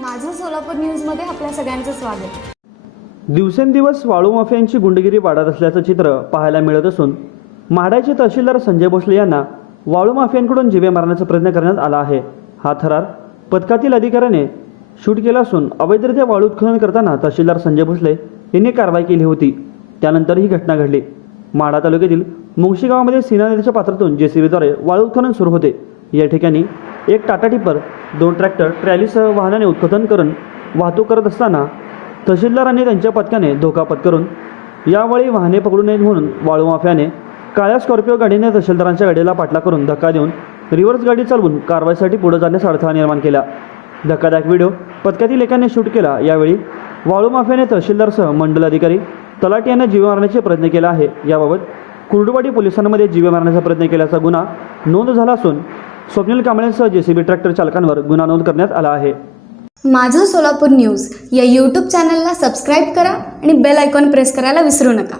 माझं सोलापूर न्यूजमध्ये आपल्या सगळ्यांचं स्वागत. दिवसेंदिवस वाळू माफियांची गुंडगिरी वाढत असल्याचं चित्र पाहायला मिळत असून म्हाडाचे तहसीलदार संजय भोसले यांना वाळू माफियांकडून जिवे मारण्याचा प्रयत्न करण्यात आला आहे. हा थरार पथकातील अधिकाऱ्याने शूट केला असून अवैधरित्या वाळू उत्खनन करताना तहसीलदार संजय भोसले यांनी कारवाई केली होती. त्यानंतर ही घटना घडली. माढा तालुक्यातील मुंगशी गावामध्ये सीना नदीच्या पात्रातून जेसीबीद्वारे वाळू उत्खनन सुरू होते. या ठिकाणी एक टाटा टिपर दोन ट्रॅक्टर ट्रॅलीसह वाहनाने उत्खनन करून वाहतूक करत असताना तहसीलदारांनी त्यांच्या पथकाने धोका पत्करून यावेळी वाहने पकडू नयेत म्हणून वाळूमाफ्याने काळ्या स्कॉर्पिओ गाडीने तहसीलदारांच्या गाडीला पाठला करून धक्का देऊन रिव्हर्स गाडी चालवून कारवाईसाठी पुढे जाण्यास अडथळा निर्माण केला. धक्कादायक व्हिडिओ पथकातील एकाने शूट केला. यावेळी वाळूमाफ्याने तहसीलदारसह मंडल अधिकारी तलाटी यांना जीवे मारण्याचे प्रयत्न केला आहे. याबाबत कुर्डुवाडी पोलिसांमध्ये जीवे मारण्याचा प्रयत्न केल्याचा गुन्हा नोंद झाला असून स्वप्नील कांबळेसह जेसीबी ट्रॅक्टर चालकांवर गुन्हा नोंद करण्यात आला आहे. माझं सोलापूर न्यूज या यूट्यूब चॅनलला सबस्क्राईब करा आणि बेल आयकॉन प्रेस करायला विसरू नका.